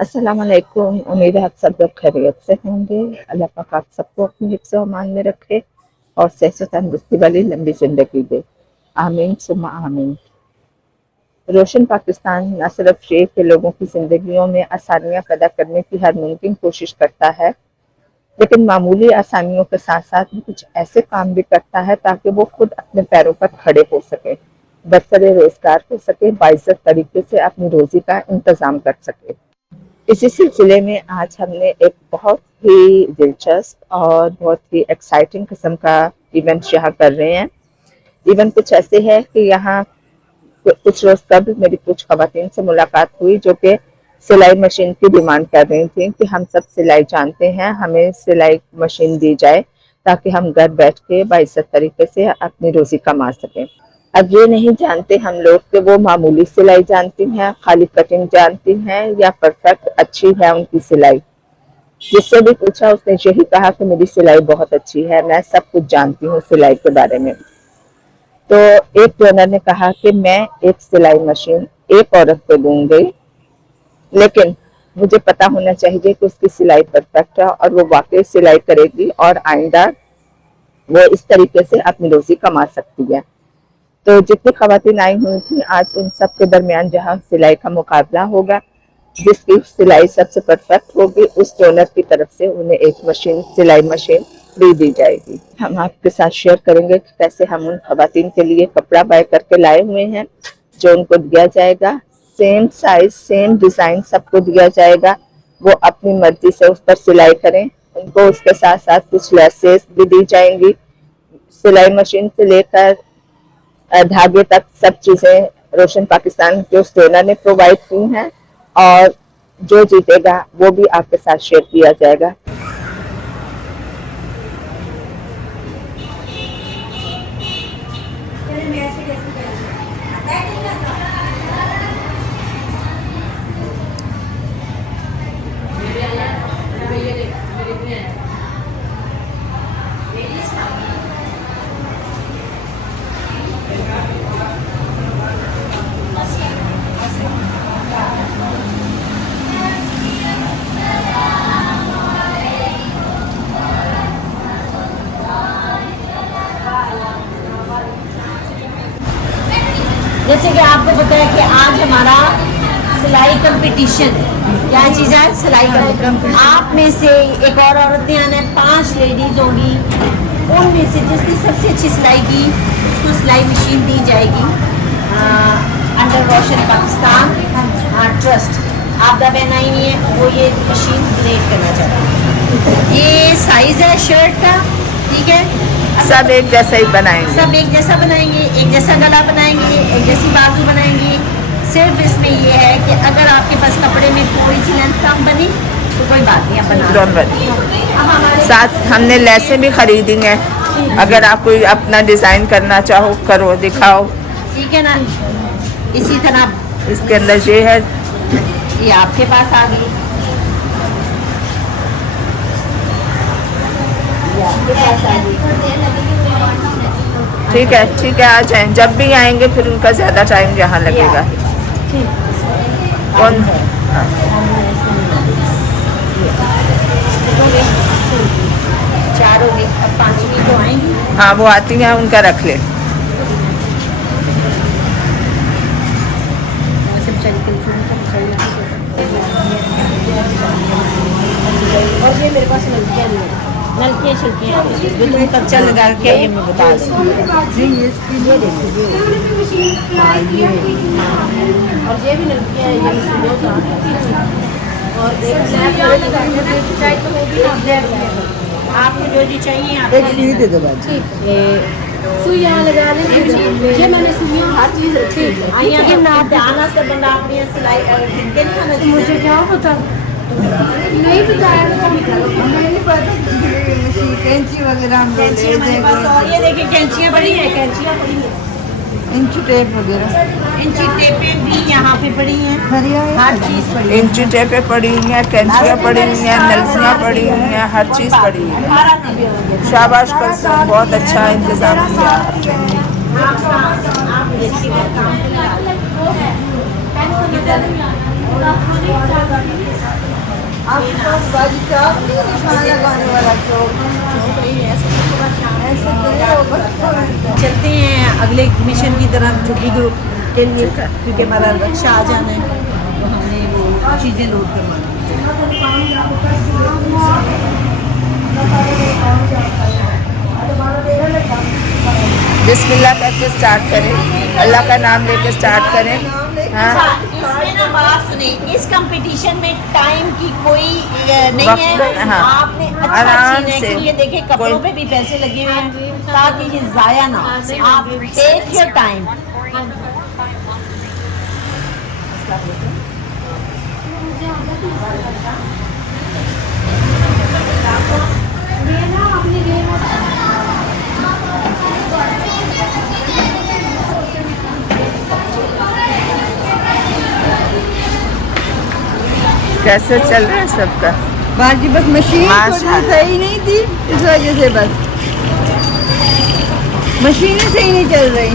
अस्सलाम वालेकुम। उम्मीद है आप सब लोग खैरियत से होंगे। अल्लाह पाक आप सबको अपने हिफ्ज़ व अमान में रखे और सेहत व तंदुरुस्ती वाली लंबी ज़िंदगी दे। आमीन सुम्मा आमीन। रोशन पाकिस्तान न सिर्फ शेख के लोगों की ज़िंदगियों में आसानियाँ पैदा करने की हर मुमकिन कोशिश करता है, लेकिन मामूली आसानियों के साथ-साथ कुछ ऐसे काम भी करता है ताकि वो खुद अपने पैरों पर खड़े हो सके, बरसरे रोज़गार हो सके, बाइज़्ज़त तरीके से अपनी रोज़ी का इंतज़ाम कर सके। इसी सिलसिले में आज हमने एक बहुत ही दिलचस्प और बहुत ही एक्साइटिंग किस्म का इवेंट यहाँ कर रहे हैं। इवेंट कुछ ऐसे है कि यहाँ कुछ रोज कबल मेरी कुछ खवातीन से मुलाकात हुई जो कि सिलाई मशीन की डिमांड कर रही थी कि हम सब सिलाई जानते हैं, हमें सिलाई मशीन दी जाए ताकि हम घर बैठ के बाइज्जत तरीके से अपनी रोजी कमा सकें। अब ये नहीं जानते हम लोग कि वो मामूली सिलाई जानती हैं, खाली कटिंग जानती हैं या परफेक्ट अच्छी है उनकी सिलाई। जिससे भी पूछा उसने यही कहा कि मेरी सिलाई बहुत अच्छी है, मैं सब कुछ जानती हूँ सिलाई के बारे में। तो एक ट्रेनर ने कहा कि मैं एक सिलाई मशीन एक औरत को दूंगी, लेकिन मुझे पता होना चाहिए कि उसकी सिलाई परफेक्ट है और वो वाकई सिलाई करेगी और आइंदा वो इस तरीके से अपनी रोजी कमा सकती है। तो जितनी खवातीन आई हुई थी आज उन सब के दरमियान जहाँ सिलाई का मुकाबला होगा, जिसकी सिलाई सबसे परफेक्ट होगी उस डोनर की तरफ से उन्हें एक मशीन सिलाई मशीन फ्री दी जाएगी। हम आपके साथ शेयर करेंगे कि कैसे हम उन खवातीन के लिए कपड़ा बाय करके लाए हुए हैं जो उनको दिया जाएगा। सेम साइज सेम डिजाइन सबको दिया जाएगा, वो अपनी मर्जी से उस पर सिलाई करें। उनको उसके साथ साथ कुछ लेसेस भी दी जाएंगी। सिलाई मशीन से लेकर धागे तक सब चीजें रोशन पाकिस्तान के उस ट्रेनर ने प्रोवाइड की हैं और जो जीतेगा वो भी आपके साथ शेयर किया जाएगा। जैसे कि आपको पता है कि आज हमारा सिलाई कंपटीशन क्या चीज़ है, सिलाई कंपटीशन। आप में से एक और औरतें आना है, 5 लेडीज होंगी, उनमें से जिसकी सबसे अच्छी सिलाई की उसको सिलाई मशीन दी जाएगी अंडर रोशन पाकिस्तान ट्रस्ट। आपदा बहन आई हुई है, वो ये मशीन डोनेट करना चाहती है। ये साइज है शर्ट का, ठीक है। सब एक जैसा ही बनाएंगे, सब एक जैसा बनाएंगे, एक जैसा गला बनाएंगे, एक जैसी बाजू बनाएंगे। सिर्फ इसमें ये है कि अगर आपके पास कपड़े में थोड़ी सी लेंथ कम बनी तो कोई बात नहीं, आप बना। साथ हमने लेसें भी खरीदी हैं, अगर आप कोई अपना डिजाइन करना चाहो करो, दिखाओ। ठीक है ना। इसी तरह इसके अंदर ये है, ये आपके पास आ गई, ठीक है आ जाएं। जब भी आएंगे फिर उनका ज़्यादा टाइम यहाँ लगेगा। कौन है? चार हो गई, अब 5वीं तो आएंगी। हाँ वो आती हैं, उनका रख ले। और ये मेरे पास नलकियाँ नहीं है, नलकियाँ छिलकियाँ जो तुम कच्चा लगा के ये मैं बता सकती हूँ। और ये भी नलकियाँ है, ये मशीनों का। और आपको जो जी चाहिए आप दे दो बाजी। सुई यहाँ लगा लेंगे, ये मैंने सुई हर चीज़ अच्छी है ना। ध्यान से बंदा अपनी सिलाई मुझे क्या पता नहीं बताया, नहीं पता कैंची वगैरह हम ले हमारे पास। और ये देखिए कैंचियाँ पड़ी हैं, कैंचियाँ पड़ी हैं, इंची टेप वगैरह, इंची टेपें भी यहाँ पे पड़ी हैं, हर चीज़ पड़ी है। इंची टेपें पड़ी हुई हैं, कैंचियाँ पड़ी हुई हैं, नलसियाँ पड़ी हुई हैं, हर चीज़ पड़ी हुई है। शाबाश कर, बहुत अच्छा इंतजाम किया आपने। बाजी चौक नहीं, निशान लगाने वाला चौक। ऐसे नहीं होगा। चलते हैं अगले मिशन की तरफ झुग्गी ग्रुप के लिए, क्योंकि हमारा रक्षा आ जाना है, तो हमने वो चीज़ें लोड करवानी है। बिस्मिल्लाह करके स्टार्ट करें, अल्लाह का नाम लेके स्टार्ट करें। हाँ, इसमें ना बात सुने, इस कंपटीशन में टाइम की कोई नहीं वक्त है। हाँ, आपने अच्छा आराम सीन है से कि ये देखे कपड़ों पे भी पैसे लगे हुए हैं ताकि ये जाया ना हो। आप टेक योर टाइम। कैसे चल रहा है सबका? बाजी बस मशीन थोड़ी सी सही नहीं थी, इस वजह से बस मशीनें सही नहीं चल रही।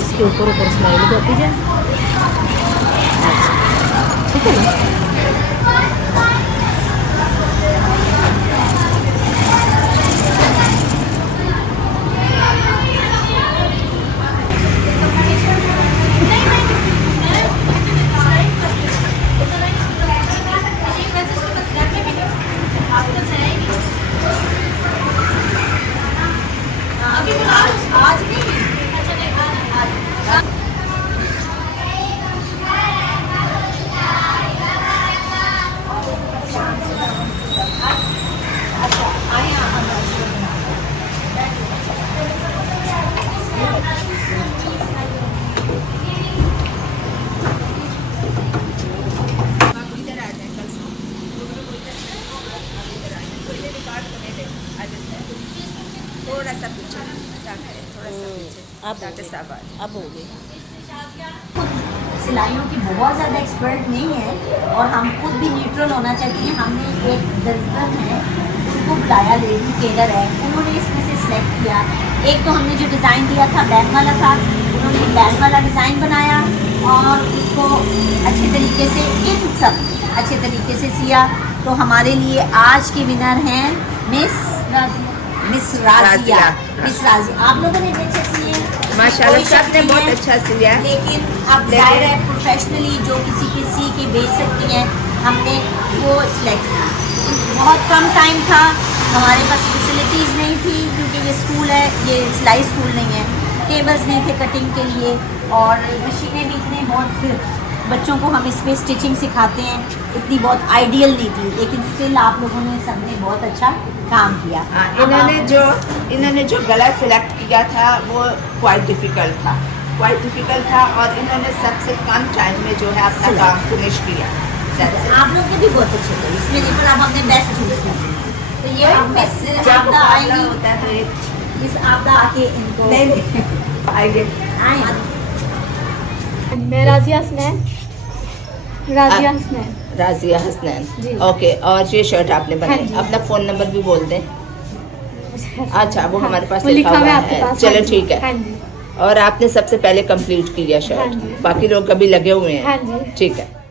इसके ऊपर ऊपर स्माइल करती जाए, ठीक है ना। आज नहीं थोड़ा सा पीछे, थोड़ा सा पीछे, अब हो गई। सिलाइयों की बहुत ज़्यादा एक्सपर्ट नहीं है और हम खुद भी न्यूट्रल होना चाहते हैं। हमने एक दर्जन है उनको बुलाया, लेडी टेलर है, उन्होंने इसमें से सिलेक्ट किया। एक तो हमने जो डिज़ाइन दिया था बैग वाला था, उन्होंने बैग वाला डिज़ाइन बनाया और उसको अच्छे तरीके से इन सब अच्छे तरीके से सिया। तो हमारे लिए आज के विनर हैं मिस राजिया। आप लोगों ने भी अच्छे सिए, माशाल्लाह सबने बहुत अच्छा सिया, लेकिन अब जाहिर है प्रोफेशनली जो किसी के सी के बेच सकती हैं, हमने वो सिलेक्ट किया। बहुत कम टाइम था, हमारे पास फैसिलिटीज़ नहीं थी क्योंकि ये स्कूल है, ये सिलाई स्कूल नहीं है, टेबल्स नहीं थे कटिंग के लिए और मशीनें भी इतने बहुत, बच्चों को हम इसमें स्टिचिंग सिखाते हैं, इतनी बहुत आइडियल नहीं थी, लेकिन स्टिल आप लोगों ने सबने बहुत अच्छा काम किया। इन्होंने जो गला सिलेक्ट किया था वो क्वाइट डिफ़िकल्ट था और इन्होंने सबसे कम टाइम में जो है अपना काम फिनिश किया। आप लोग के भी बहुत अच्छे थे इसमें, लेकिन अब हमने बेस्ट चूज किया। तो ये मिस आपदा आएगी, होता है तो ये मिस आपदा आके इनको आएंगे। मैं राजिया हसनैन। राजिया हसनैन जी। ओके, और ये शर्ट आपने बनाई, हाँ जी। अपना फ़ोन नंबर भी बोल दें। है। अच्छा, वो हाँ, हमारे पास वो लिखा हुआ है आपके पास। चलो हाँ जी, ठीक है। हाँ जी, और आपने सबसे पहले कंप्लीट किया हाँ शर्ट, जी। बाकी लोग अभी लगे हुए हैं। हाँ जी। ठीक है।